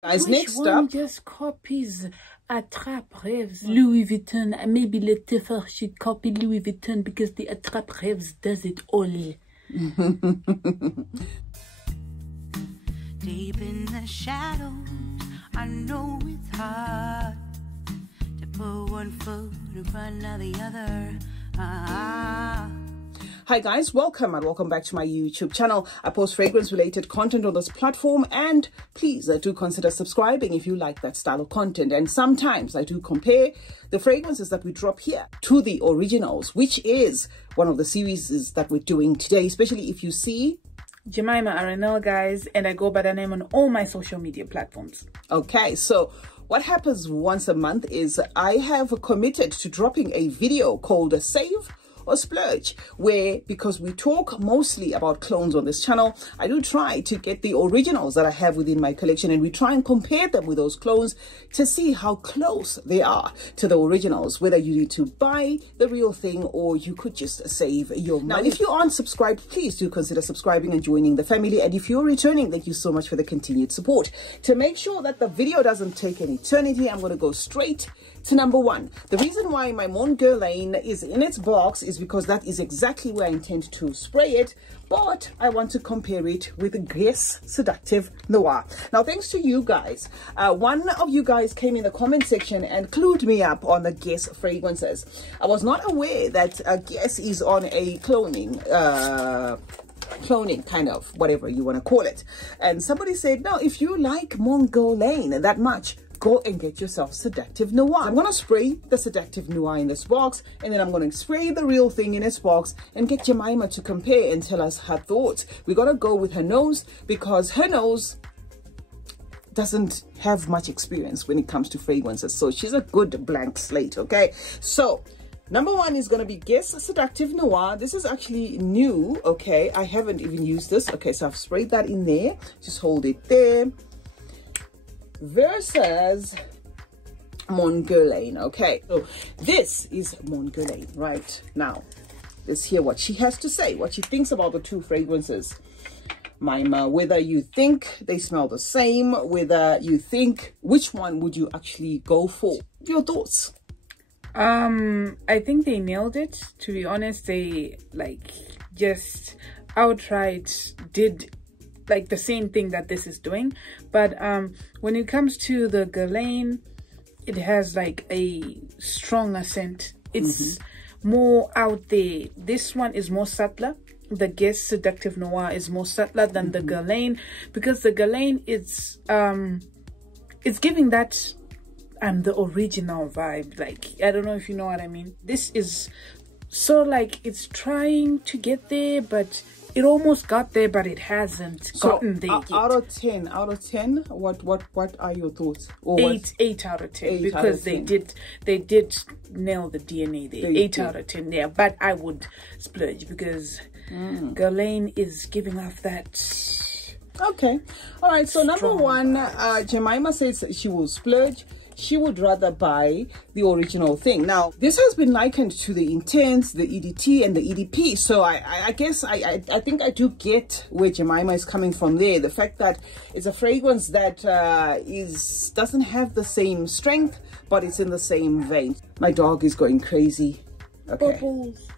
Guys, Which next one up, just copies Attrape Rêves Louis Vuitton? Maybe Latifah should copy Louis Vuitton because the Attrape Rêves does it all. Deep in the shadows, I know it's hard to put one foot in front of the other. Hi guys, welcome and welcome back to my YouTube channel. I post fragrance related content on this platform, and please do consider subscribing if you like that style of content. And sometimes I do compare the fragrances that we drop here to the originals, which is one of the series that we're doing today, especially if you see Jemima Arenal, guys, and I go by the name on all my social media platforms. Okay, so what happens once a month is I have committed to dropping a video called Save or Splurge, where, because we talk mostly about clones on this channel, I do try to get the originals that I have within my collection, and we try and compare them with those clones to see how close they are to the originals, whether you need to buy the real thing or you could just save your money. Now, if you aren't subscribed, please do consider subscribing and joining the family. And if you're returning, thank you so much for the continued support. To make sure that the video doesn't take an eternity, I'm going to go straight to number one. The reason why my Mon Guerlain is in its box is because that is exactly where I intend to spray it, but I want to compare it with Guess Seductive Noir. Now, thanks to you guys, one of you guys came in the comment section and clued me up on the Guess fragrances. I was not aware that Guess is on a cloning kind of, whatever you want to call it. And somebody said, no, if you like Mon Guerlain that much, go and get yourself Seductive Noir. So I'm going to spray the Seductive Noir in this box, and then I'm going to spray the real thing in its box and get Jemima to compare and tell us her thoughts. We're going to go with her nose because her nose doesn't have much experience when it comes to fragrances. So she's a good blank slate, okay? So number one is going to be Guess Seductive Noir. This is actually new, okay? I haven't even used this. Okay, so I've sprayed that in there. Just hold it there. Versus Mon Guerlain. Okay, so this is Mon Guerlain right now. Let's hear what she has to say, what she thinks about the two fragrances. Mima, whether you think they smell the same, whether you think, which one would you actually go for? Your thoughts? I think they nailed it. To be honest, they just outright did like the same thing that this is doing. But when it comes to the Guerlain, it has like a stronger scent. It's more out there. This one is more subtler. The Guess Seductive Noir is more subtler than the Guerlain, because the Guerlain is it's giving that the original vibe. Like, I don't know if you know what I mean. This is so like it's trying to get there, but it almost got there, but it hasn't gotten there yet. Out of 10, what are your thoughts? Or 8 out of 10, because they did nail the DNA there. 8 out of 10 there. But I would splurge because Guerlain is giving off that. Okay, all right. So number one, Jemima says she will splurge. She would rather buy the original thing. Now, this has been likened to the Intense, the EDT, and the EDP. So I guess I think I do get where Jemima is coming from there. The fact that it's a fragrance that doesn't have the same strength, but it's in the same vein. My dog is going crazy. Okay. Bubbles.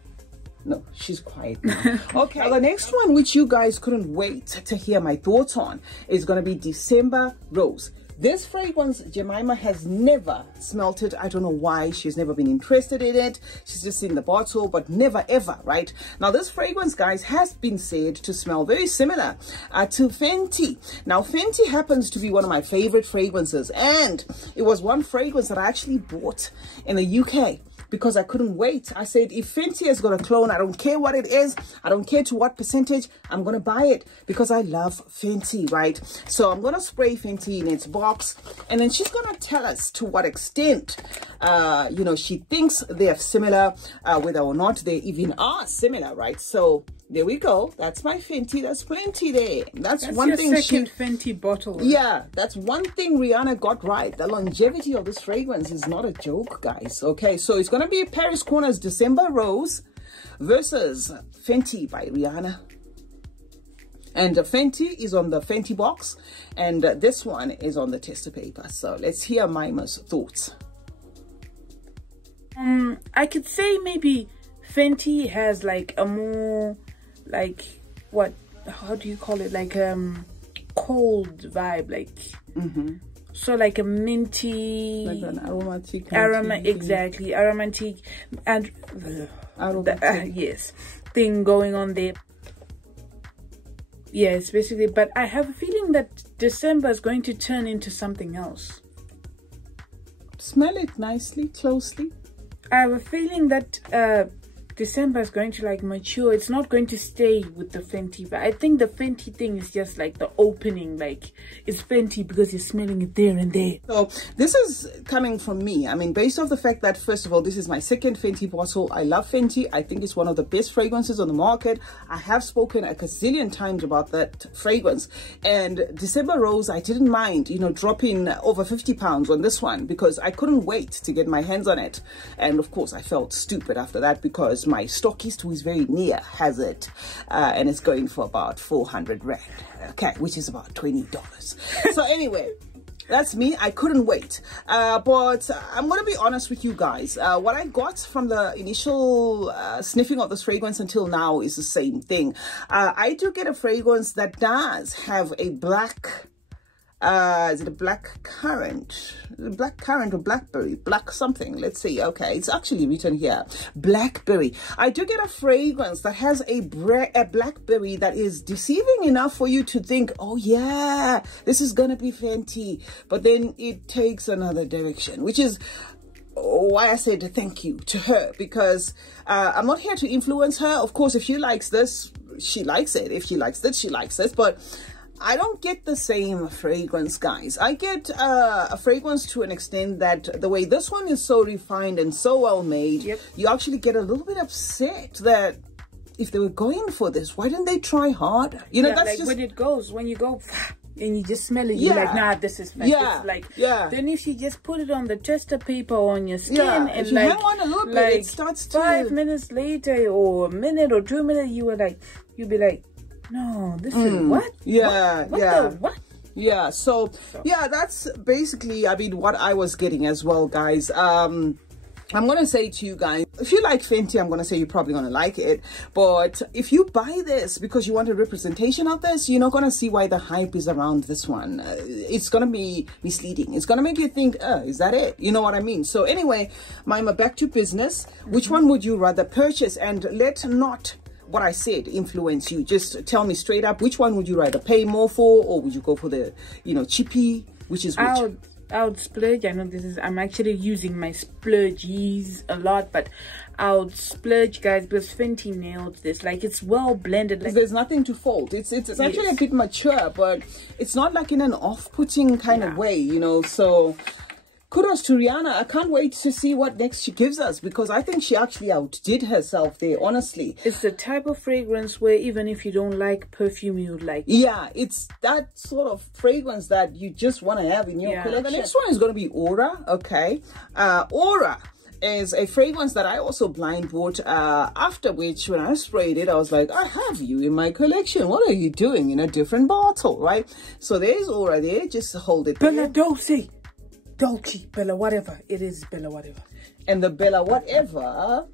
No, she's quiet now. Okay, now the next one, which you guys couldn't wait to hear my thoughts on, is going to be December Rose. This fragrance, Jemima has never smelt it. I don't know why. She's never been interested in it. She's just seen the bottle, but never ever, right? Now, this fragrance, guys, has been said to smell very similar to Fenty. Now, Fenty happens to be one of my favorite fragrances, and it was one fragrance that I actually bought in the UK because I couldn't wait. I said, if Fenty has got a clone, I don't care what it is, I don't care to what percentage, I'm gonna buy it because I love Fenty, right? So I'm gonna spray Fenty in its box, and then she's gonna tell us to what extent you know, she thinks they are similar, whether or not they even are similar, right? So there we go. That's my Fenty. That's plenty there. That's one thing. Second Fenty bottle. Yeah, that's one thing Rihanna got right. The longevity of this fragrance is not a joke, guys. Okay, so it's gonna be Paris Corner's December Rose versus Fenty by Rihanna. And Fenty is on the Fenty box, and this one is on the tester paper. So let's hear Maima's thoughts. I could say maybe Fenty has like a more like, what, how do you call it, like cold vibe, like so like a minty, like an aromatic exactly, aromatic and yes, thing going on there. Yes, basically. But I have a feeling that December is going to turn into something else. Smell it nicely, closely. I have a feeling that December is going to like mature. It's not going to stay with the Fenty, but I think the Fenty thing is just like the opening, like it's Fenty because you're smelling it there and there. So this is coming from me. I mean, based off the fact that, first of all, this is my second Fenty bottle. I love Fenty. I think it's one of the best fragrances on the market. I have spoken a gazillion times about that fragrance. And December Rose, I didn't mind, you know, dropping over 50 pounds on this one because I couldn't wait to get my hands on it. And of course, I felt stupid after that because my stockist, who is very near, has it, and it's going for about 400 rand, okay, which is about $20. So anyway, that's me. I couldn't wait, but I'm gonna be honest with you guys. What I got from the initial sniffing of this fragrance until now is the same thing. I do get a fragrance that does have a black, is it a black currant or blackberry, black something, let's see. Okay, it's actually written here, blackberry. I do get a fragrance that has a blackberry that is deceiving enough for you to think, oh yeah, this is gonna be Fenty, but then it takes another direction, which is why I said thank you to her, because I'm not here to influence her. Of course, if she likes this, she likes it. If she likes this, she likes this. But I don't get the same fragrance, guys. I get a fragrance to an extent that the way this one is so refined and so well made, you actually get a little bit upset that if they were going for this, why didn't they try harder? You know, that's like just when you go and you just smell it, you're like, nah, this is fine. Then if you just put it on the tester paper on your skin, and if you like hang on a little bit, it starts to 5 minutes later or a minute or 2 minutes, you'll be like, no, this is what? Yeah, so yeah, that's basically, I mean, what I was getting as well, guys. I'm gonna say to you guys, if you like Fenty, I'm gonna say you're probably gonna like it. But if you buy this because you want a representation of this, you're not gonna see why the hype is around this one. It's gonna be misleading. It's gonna make you think, is that it? You know what I mean? So anyway, Maima, back to business. Which one would you rather purchase? And let not what I said influence you. Just tell me straight up, which one would you rather pay more for, or would you go for the, you know, cheapy, which is which? I would splurge. I know I'm actually using my splurges a lot, but I would splurge, guys, because Fenty nailed this. Like, it's well blended. Like, there's nothing to fault. It's actually a bit mature, but it's not like in an off-putting kind of way, you know. So kudos to Rihanna. I can't wait to see what next she gives us, because I think she actually outdid herself there, honestly. It's the type of fragrance where even if you don't like perfume, you like. Yeah, it's that sort of fragrance that you just want to have in your collection. The next one is going to be Aura, okay? Aura is a fragrance that I also blind bought, after which when I sprayed it, I was like, I have you in my collection. What are you doing in a different bottle, right? So there's Aura there. Just hold it there. Bella Dolce, Bella whatever. It is Bella whatever. And the Bella whatever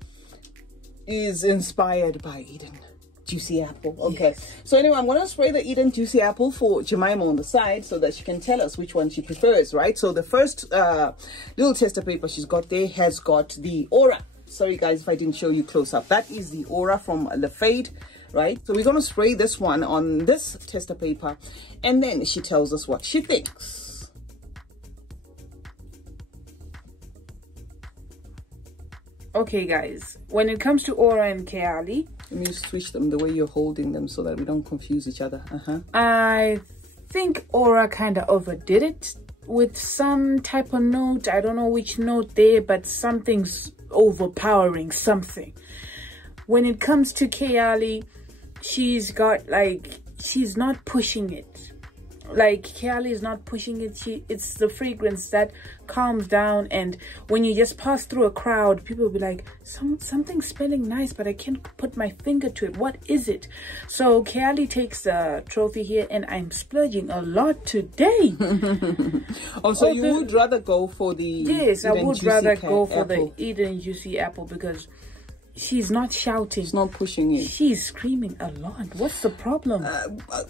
is inspired by Eden Juicy Apple. Okay. Yes. So anyway, I'm going to spray the Eden Juicy Apple for Jemima on the side so that she can tell us which one she prefers, right? So the first little tester paper she's got there has got the Aura. Sorry, guys, if I didn't show you close up. That is the Aura from Le Fade, right? So we're going to spray this one on this tester paper, and then she tells us what she thinks. Okay, guys, when it comes to Aura and Keali, let me switch them the way you're holding them so that we don't confuse each other. I think Aura kind of overdid it with some type of note. I don't know which note there, but something's overpowering something. When it comes to Keali, she's got like, she's not pushing it. like Kylie is not pushing it. It's the fragrance that calms down, and when you just pass through a crowd, people will be like, something's smelling nice, but I can't put my finger to it. What is it? So Kylie takes the trophy here, and I'm splurging a lot today. So you would rather go for the yes, I would rather go for apple. the Eden Juicy Apple, because she's not shouting. She's not pushing it. She's screaming a lot. What's the problem?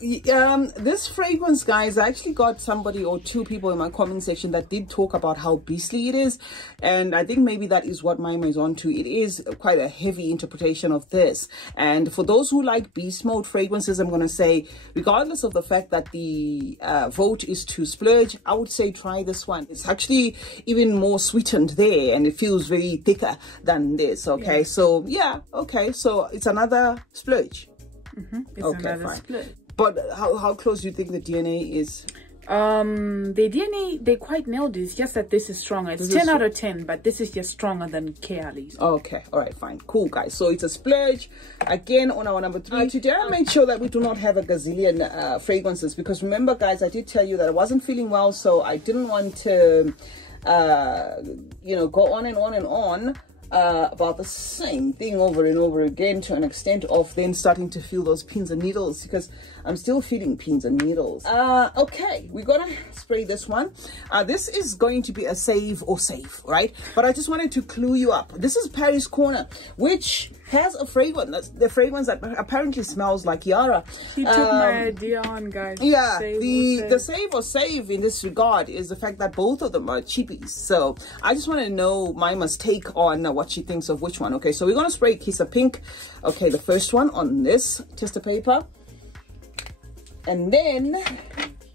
This fragrance, guys, I actually got somebody or two people in my comment section that did talk about how beastly it is. And I think maybe that is what Maima is onto. It is quite a heavy interpretation of this. And for those who like beast mode fragrances, I'm going to say, regardless of the fact that the vote is to splurge, I would say try this one. It's actually even more sweetened there, and it feels very thicker than this. Okay, so yeah, okay, so it's another splurge. It's okay, another fine. splurge. But how close do you think the DNA is? The DNA, they quite nailed it. It's just that this is stronger. It's 10 out of 10, but this is just stronger than Kayali's. Okay, all right, fine, cool, guys. So it's a splurge again on our number 3. Today I made sure that we do not have a gazillion fragrances, because remember, guys, I did tell you that I wasn't feeling well, so I didn't want to you know, go on and on and on about the same thing over and over again, to an extent of then starting to feel those pins and needles, because I'm still feeling pins and needles. Okay, we're gonna spray this one. This is going to be a save or save, right? But I just wanted to clue you up. This is Paris Corner, which has a fragrance, the fragrance that apparently smells like Yara. She took my idea on, guys. Yeah, the save or save in this regard is the fact that both of them are cheapies. So I just want to know Maima's take on what she thinks of which one. Okay, so we're going to spray Kiss a Pink. Okay, the first one on this tester paper. And then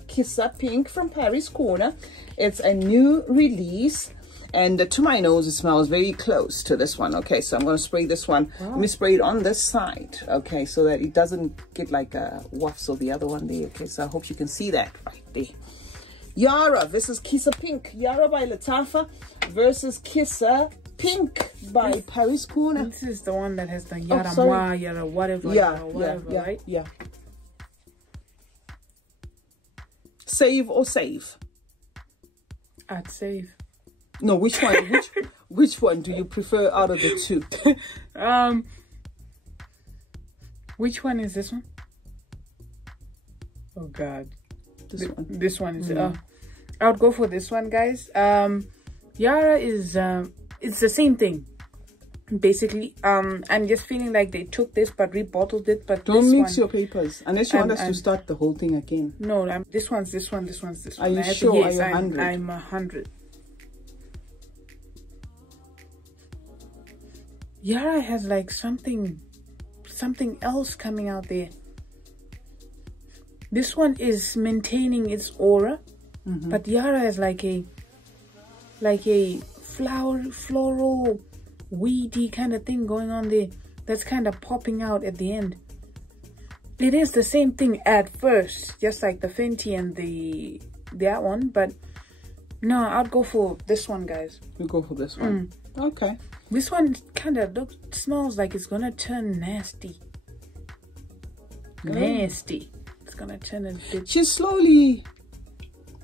Kiss a Pink from Paris Corner. It's a new release. And to my nose, it smells very close to this one. Okay, so I'm going to spray this one. Let me spray it on this side. Okay, so that it doesn't get like a wafts of the other one there. Okay, so I hope you can see that right there. Yara, this is Kiss a Pink. Yara by Latafa versus Kiss a Pink by Paris Corner. This is the one that has the Yara Moi, Yara whatever, Yara whatever, right? Yeah. Save or save? I'd save. No, which one? which one do you prefer out of the two? Which one is this one? Oh God, this one is. I would go for this one, guys. Yara is it's the same thing, basically. I'm just feeling like they took this but rebottled it. But don't mix your papers unless you want us to start the whole thing again. No, this one's this one. Are you sure? Yes, Are you 100? I'm 100. Yara has like something else coming out there. This one is maintaining its aura, but Yara has like a floral, weedy kind of thing going on there that's kind of popping out at the end. It is the same thing at first, just like the Fenty and that one, but no, I'd go for this one, guys. You go for this one. Okay. This one kind of smells like it's gonna turn nasty. Nasty. It's gonna turn a bit. She's slowly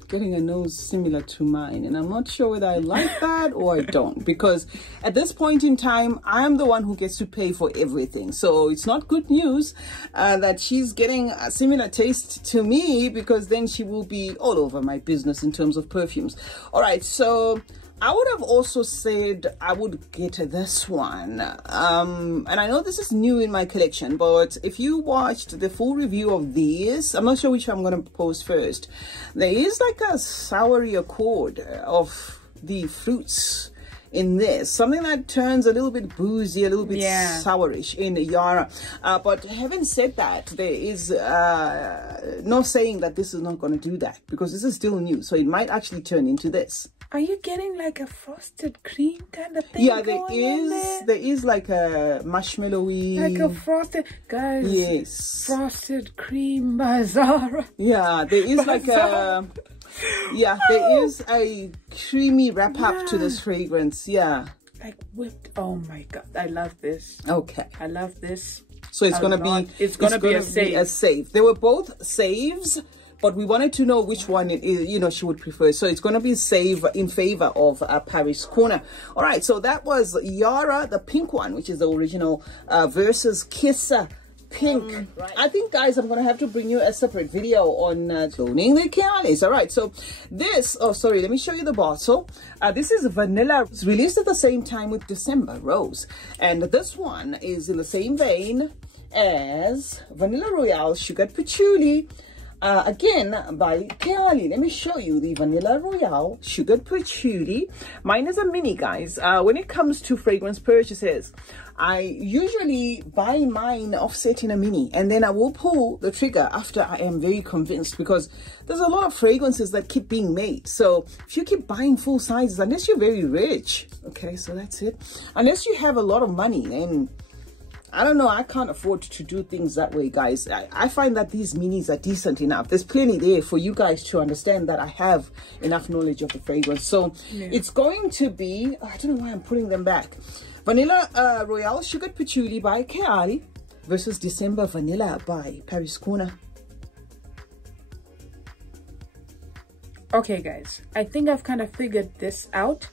getting a nose similar to mine, and I'm not sure whether I like that or I don't, because at this point in time, I'm the one who gets to pay for everything. So it's not good news that she's getting a similar taste to me, because then she will be all over my business in terms of perfumes. All right, so I would have also said I would get this one. And I know this is new in my collection, but if you watched the full review of these, I'm not sure which I'm going to post first. There is like a soury accord of the fruits in this, something that turns a little bit boozy, a little bit sourish in Yara. But having said that, there is no saying that this is not going to do that, because this is still new, so it might actually turn into this. Are you getting like a frosted cream kind of thing? Yeah, there is like a marshmallowy, like a frosted, guys. Yes, frosted cream by Zara. Yeah, there is like a there is a creamy wrap up to this fragrance. Yeah, like whipped. Oh my God, I love this. Okay, I love this. So it's gonna be a save. They were both saves, but we wanted to know which one it is, you know, she would prefer. So it's going to be Save in favor of Paris Corner. All right, so that was Yara, the pink one, which is the original, versus Kiss Pink. Right. I think, guys, I'm gonna have to bring you a separate video on cloning the Kialis. All right, so this, oh sorry, let me show you the bottle. This is vanilla. It's released at the same time with December Rose, and this one is in the same vein as Vanilla Royale Sugared Patchouli, again by Kiali. Let me show you the Vanilla Royale Sugared Patchouli. Mine is a mini, guys. When it comes to fragrance purchases, I usually buy mine offset in a mini, and then I will pull the trigger after I am very convinced, because there's a lot of fragrances that keep being made. So if you keep buying full sizes, unless you're very rich, okay, so that's it. Unless you have a lot of money, then I don't know, I can't afford to do things that way, guys. I find that these minis are decent enough. There's plenty there for you guys to understand that I have enough knowledge of the fragrance. So it's going to be, I don't know why I'm putting them back. Vanilla Royale Sugared Patchouli by Keali versus December Vanilla by Paris Corner. Okay, guys, I think I've kind of figured this out,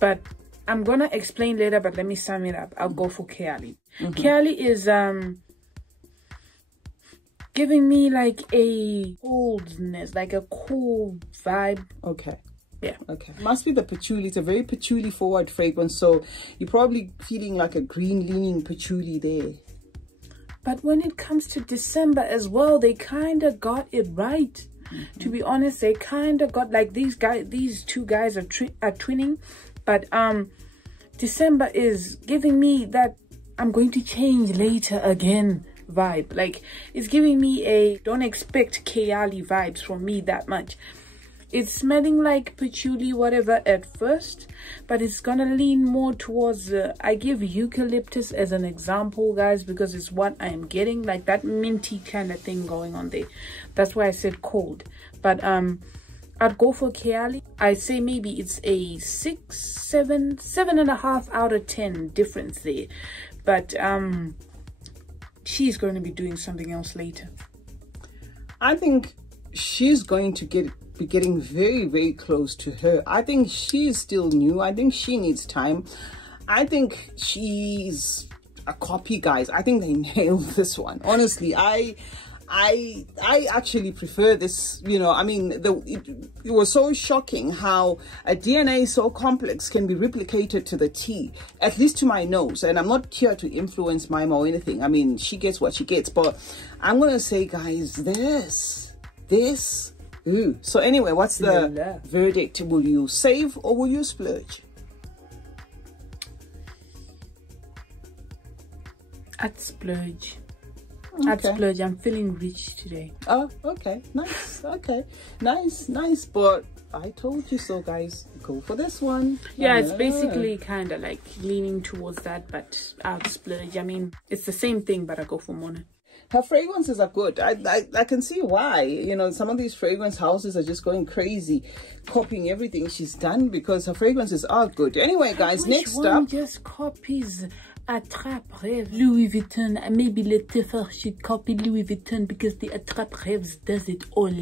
but I'm gonna explain later, but let me sum it up. I'll go for Keali. Keali is giving me like a coldness, like a cool vibe. Okay. Yeah. Okay. Must be the patchouli. It's a very patchouli forward fragrance, so you're probably feeling like a green leaning patchouli there. But when it comes to December as well, they kind of got it right. To be honest, they kind of got, like, these two guys are twinning, but December is giving me that I'm going to change later again vibe. Like, it's giving me a don't expect Keali vibes from me that much. It's smelling like patchouli whatever at first, but it's gonna lean more towards I give eucalyptus as an example, guys, because it's what I am getting, like that minty kind of thing going on there. That's why I said cold. But I'd go for Keali. I'd say maybe it's a 7.5 out of 10 difference there. But she's going to be doing something else later. I think she's going to be getting very, very close to her. I think she's still new. I think she needs time. I think she's a copy, guys. I think they nailed this one. Honestly, I actually prefer this. You know, I mean, it was so shocking how a DNA so complex can be replicated to the T, at least to my nose. And I'm not here to influence Mima or anything. I mean, she gets what she gets. But I'm gonna say, guys, this. Ooh. So anyway, what's the verdict? Will you save or will you splurge? I'd splurge. Okay. I'd splurge. I'm feeling rich today. Oh, okay. Nice. Okay. Nice. But I told you so, guys. Go for this one. Yeah, it's basically kind of like leaning towards that, but I'd splurge. I mean, it's the same thing, but I go for Mona. Her fragrances are good. I can see why. You know, some of these fragrance houses are just going crazy, copying everything she's done, because her fragrances are good. Anyway, guys, next up, just copies Attrape Rêve Louis Vuitton. Maybe Latifah should copy Louis Vuitton because the Attrape Rêves does it all.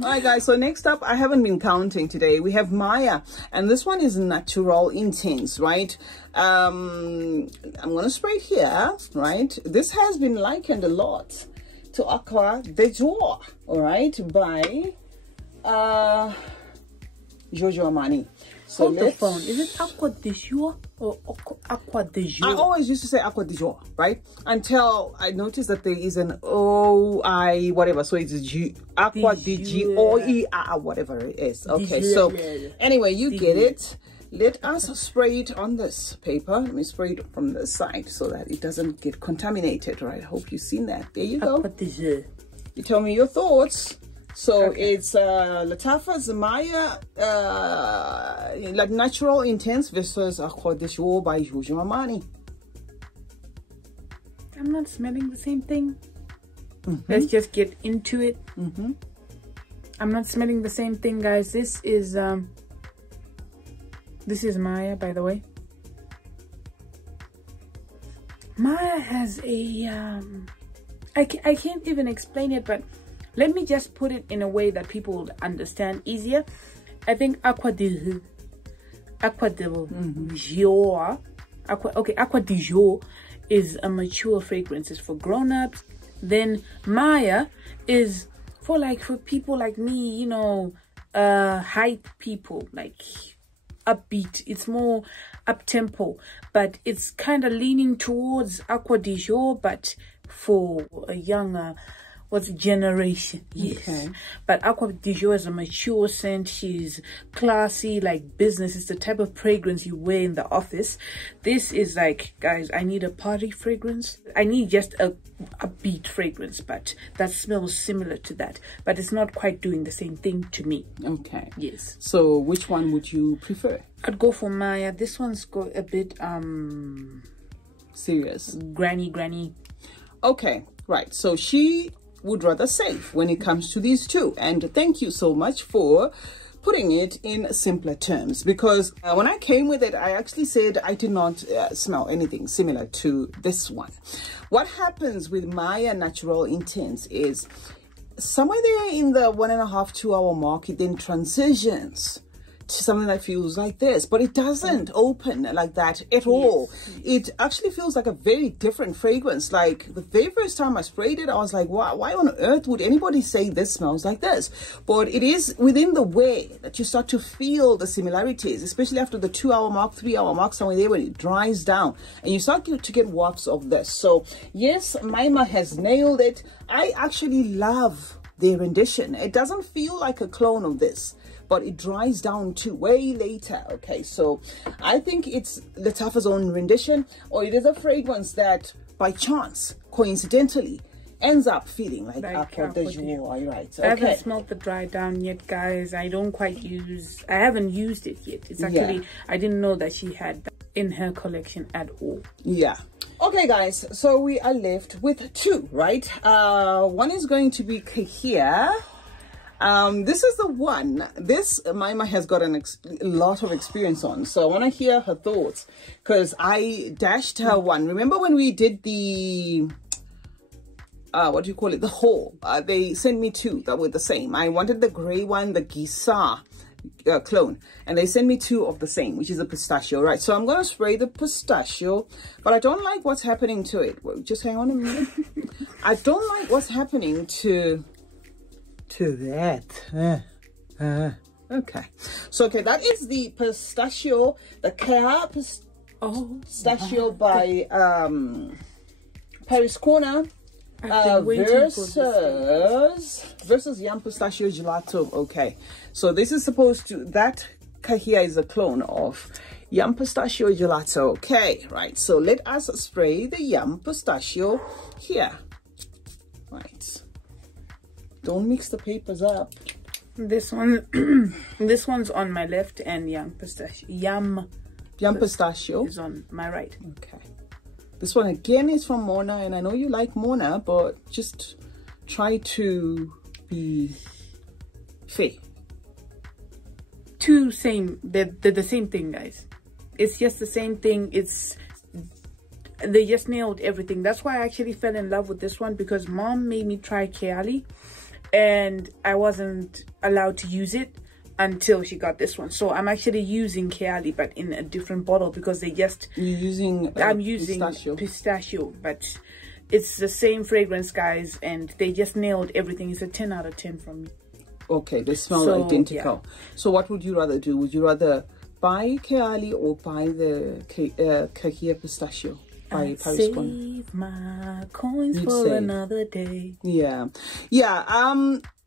Alright, guys, so next up, I haven't been counting today. We have Maya, and this one is Natural Intense, right? I'm gonna spray it here, right? This has been likened a lot to Aqua de Jour, all right, by Giorgio Armani. So hold the phone. Is it Aqua de Jour or Aqua de Jour? I always used to say Aqua de Jour, right? Until I noticed that there is an O-I whatever. So it's Aqua de G-O-E-R, whatever it is. Okay, so anyway, you get it. Let us spray it on this paper. Let me spray it from this side so that it doesn't get contaminated, right? I hope you've seen that. There you go. Aqua de Jour. You tell me your thoughts. So it's Latifah's Maya, like Natural Intense versus Aqua de Jour by Giorgio Armani. I'm not smelling the same thing. Let's just get into it. I'm not smelling the same thing, guys. This is Maya, by the way. Maya has a I can't even explain it, but let me just put it in a way that people would understand easier. I think Aqua du Jour is a mature fragrance. It's for grown-ups. Then Maya is for people like me, you know, hype people, like upbeat. It's more up-tempo, but it's kind of leaning towards Aqua du Jour, but for a younger generation. Yes. Okay. But Aqua du Jour is a mature scent. She's classy, like business. It's the type of fragrance you wear in the office. This is like, guys, I need a party fragrance. I need just a beat fragrance, but that smells similar to that, but it's not quite doing the same thing to me. Okay. Yes. So which one would you prefer? I'd go for Maya. This one's got a bit serious, granny. Okay, right. So she would rather save when it comes to these two, and thank you so much for putting it in simpler terms, because when I came with it, I actually said I did not smell anything similar to this one. What happens with Maya Natural Intense is somewhere there in the 1.5 to 2 hour mark, it then transitions to something that feels like this, but it doesn't open like that at all. It actually feels like a very different fragrance. Like the very first time I sprayed it, I was like, why on earth would anybody say this smells like this? But it is within the way that you start to feel the similarities, especially after the 2 hour mark, 3 hour mark, somewhere there when it dries down and you start to get wafts of this. So yes, Maima has nailed it. I actually love their rendition. It doesn't feel like a clone of this, but it dries down too way later. Okay, so I think it's Lattafa's own rendition, or it is a fragrance that by chance, coincidentally, ends up feeling like Aqua du Jour. Right. Okay. I haven't smelled the dry down yet, guys. I haven't used it yet. It's actually, I didn't know that she had that in her collection at all. Yeah. Okay, guys, so we are left with two, right? One is going to be here. This is the one this Maima has got a lot of experience on, so I want to hear her thoughts, because I dashed her one. Remember when we did the what do you call it, the haul? They sent me two that were the same. I wanted the gray one, the Gisa clone, and they sent me two of the same, which is a pistachio, right? So I'm going to spray the pistachio, but I don't like what's happening to it. Well, just hang on a minute. I don't like what's happening to that. Okay, so that is the pistachio, the Care pistachio by Paris Corner versus Yum Pistachio Gelato. Okay, so this is supposed to, that Kahia is a clone of Yum Pistachio Gelato. Okay, right, so let us spray the Yum Pistachio here. Right, don't mix the papers up. This one this one's on my left, and Yum Pistachio is on my right. Okay, this one again is from Mona, and I know you like Mona, but just try to be fair. They're the same thing, guys. It's just the same thing. They just nailed everything. That's why I actually fell in love with this one, because mom made me try Keali and I wasn't allowed to use it until she got this one. So I'm actually using Keali, but in a different bottle, because I'm using pistachio, but it's the same fragrance, guys, and they just nailed everything. It's a 10 out of 10 from me. Okay, they smell identical. Yeah. So what would you rather do? Would you rather buy Keali or buy the Kahia pistachio by Paris Corner? Save my coins for another day. Yeah.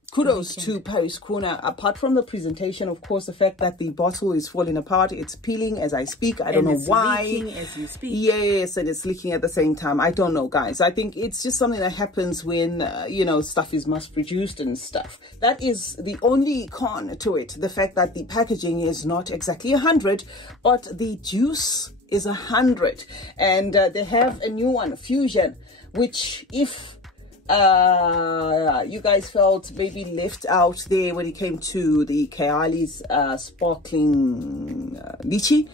Kudos to Paris Corner. Apart from the presentation, of course, the fact that the bottle is falling apart, it's peeling as I speak. I don't know why. Leaking as you speak. Yes, and it's leaking at the same time. I don't know, guys. I think it's just something that happens when, stuff is mass-produced and stuff. That is the only con to it. The fact that the packaging is not exactly 100, but the juice is 100. And they have a new one, Fusion, which if you guys felt maybe left out there when it came to the Keali's sparkling lychee,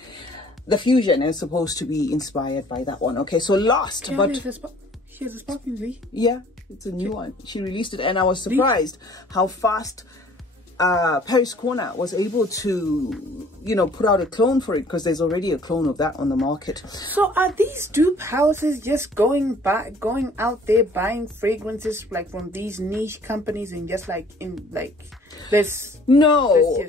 the Fusion is supposed to be inspired by that one. Okay, so last, she has a sparkling lychee. Yeah, It's a new one. She released it, and I was surprised how fast Paris Corner was able to, you know, put out a clone for it, because there's already a clone of that on the market. So are these dupe houses just going out there buying fragrances like from these niche companies and just like in like this? No.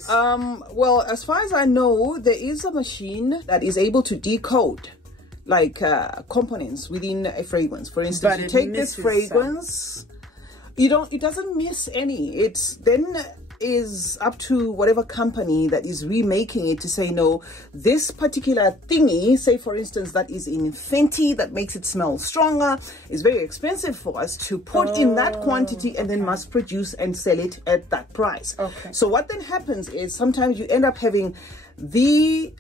Well, as far as I know, there is a machine that is able to decode like components within a fragrance. For instance, you take this fragrance, it doesn't miss any. It's then is up to whatever company that is remaking it to say, no, this particular thingy, say for instance that is in Fenty, that makes it smell stronger, is very expensive for us to put in that quantity, and then mass produce and sell it at that price. So what then happens is sometimes you end up having the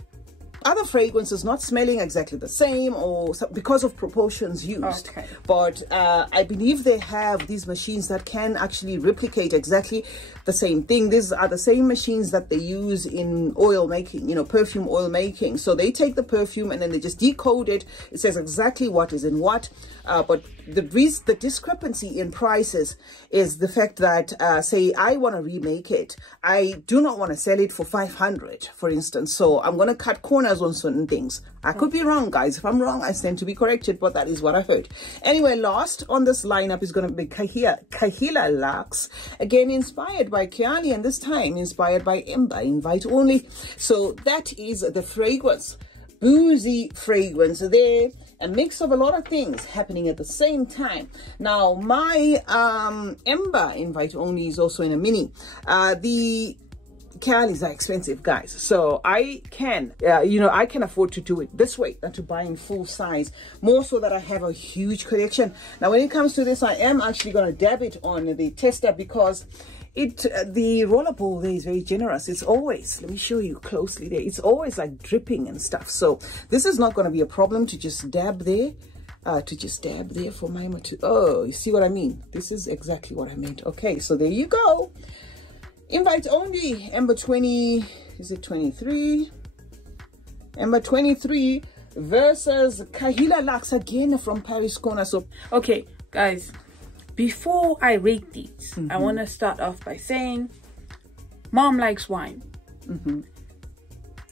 other fragrances not smelling exactly the same, or because of proportions used. But I believe they have these machines that can actually replicate exactly the same thing. These are the same machines that they use in oil making, you know, perfume oil making. So they take the perfume and then they just decode it. It says exactly what is in what. But the discrepancy in prices is the fact that, say, I want to remake it. I do not want to sell it for 500, for instance. So I'm going to cut corners on certain things. I could be wrong, guys. If I'm wrong, I stand to be corrected, but that is what I heard. Anyway, last on this lineup is going to be Kahila Lux, again inspired by Kiani, and this time inspired by Ember, invite only. So that is the fragrance, boozy fragrance there, a mix of a lot of things happening at the same time. Now my Ember invite only is also in a mini. The Kialis are expensive, guys, so I can you know, I can afford to do it this way than to buy in full size, more so that I have a huge collection. Now when it comes to this, I am actually going to dab it on the tester, because the rollerball there is very generous. It's always, let me show you closely there, it's always like dripping and stuff. So this is not going to be a problem to just dab there, for my material. Oh, you see what I mean? This is exactly what I meant. Okay, so there you go. Invite only, Ember 20, is it 23? Ember 23 versus Kahila Lux, again from Paris Corner. So okay, guys, before I rate these, I want to start off by saying mom likes wine.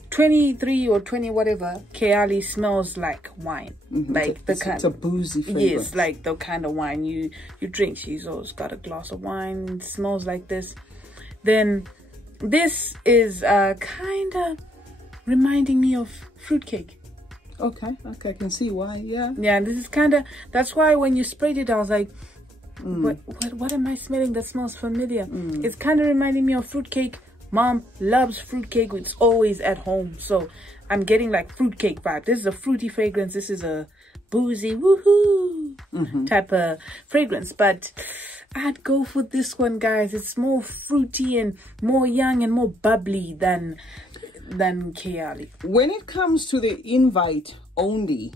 23 or 20 whatever, Kiali smells like wine, like it's a boozy fragrance. Yes, like the kind of wine you drink. She's always got a glass of wine, smells like this. Then this is kind of reminding me of fruitcake. Okay, I can see why. Yeah, this is kind of, that's why when you sprayed it I was like, what am I smelling that smells familiar? It's kind of reminding me of fruitcake. Mom loves fruitcake. It's always at home, so I'm getting like fruitcake vibe. This is a fruity fragrance. This is a boozy woohoo type of fragrance, but I'd go for this one, guys. It's more fruity and more young and more bubbly than Kiali. When it comes to the invite only,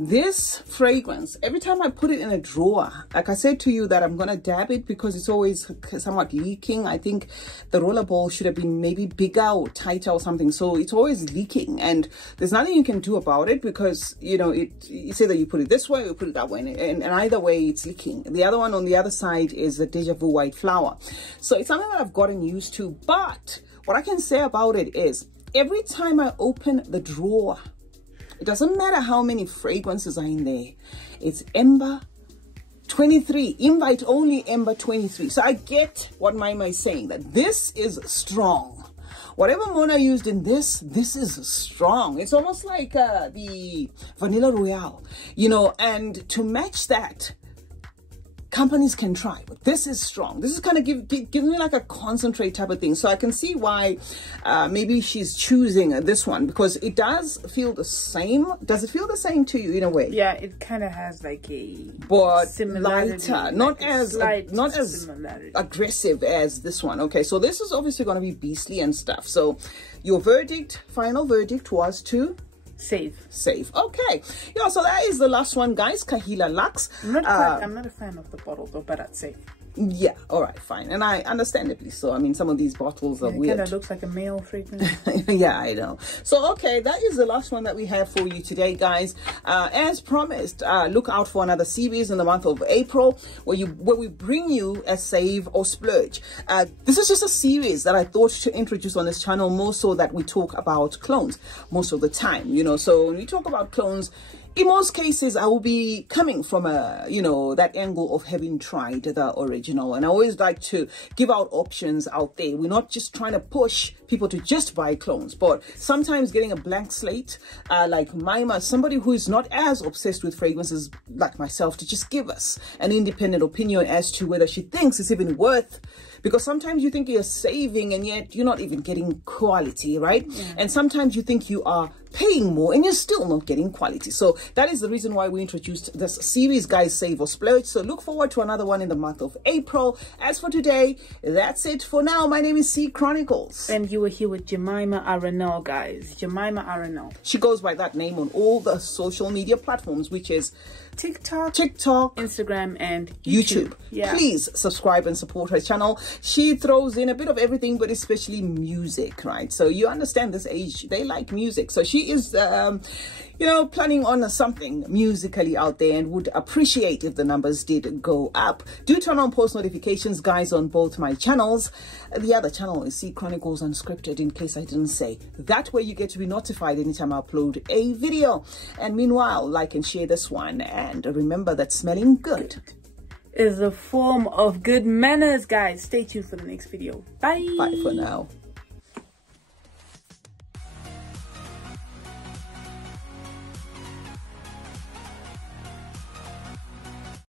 this fragrance, every time I put it in a drawer, like I said to you that I'm going to dab it because it's always somewhat leaking. I think the rollerball should have been maybe bigger or tighter or something. So it's always leaking, and there's nothing you can do about it, because, you know, it's either you put it this way or you put it that way, and either way it's leaking. The other one on the other side is the Deja Vu White Flower. So it's something that I've gotten used to. But what I can say about it is every time I open the drawer, it doesn't matter how many fragrances are in there, it's Ember 23, invite only Ember 23. So I get what Maima is saying, that this is strong. Whatever Mona used in this is strong. It's almost like the Vanilla Royale, you know, and to match that, companies can try, but this is strong. This is kind of give me like a concentrate type of thing. So I can see why maybe she's choosing this one, because it does feel the same. Does it feel the same to you in a way? Yeah, it kind of has like a similarity, lighter, not as similarity. Aggressive as this one. Okay, so this is obviously going to be beastly and stuff. So your verdict, final verdict, was to save. Okay, yeah, so that is the last one, guys. Kahila Lux. I'm not a fan of the bottle though, but I'd say Yeah, all right, fine. And I understandably so. I mean, some of these bottles are weird. It kind of looks like a male fragrance. Yeah, I know. So, okay, that is the last one that we have for you today, guys. As promised, look out for another series in the month of April where we bring you a save or splurge. This is just a series that I thought to introduce on this channel, more so that we talk about clones most of the time, you know. So when we talk about clones, in most cases, I will be coming from that angle of having tried the original. And I always like to give out options out there. We're not just trying to push people to just buy clones, but sometimes getting a blank slate, like Maima, somebody who is not as obsessed with fragrances like myself, to just give us an independent opinion as to whether she thinks it's even worth, because sometimes you think you're saving and yet you're not even getting quality, right? Yeah. And sometimes you think you are paying more and you're still not getting quality. So that is the reason why we introduced this series, guys, Save or Splurge. So look forward to another one in the month of April. As for today, that's it for now. My name is C Chronicles. And you were here with Jemima Arenal, guys. Jemima Arenal. She goes by that name on all the social media platforms, which is TikTok, Instagram, and YouTube. Yeah. Please subscribe and support her channel. She throws in a bit of everything, but especially music, right? So you understand this age, they like music. So she is, planning on something musically out there, and would appreciate if the numbers did go up. Do turn on post notifications, guys, on both my channels. The other channel is C Chronicles Unscripted, in case I didn't say. That way you get to be notified anytime I upload a video. And meanwhile, like and share this one. And remember that smelling good is a form of good manners, guys. Stay tuned for the next video. Bye. Bye for now.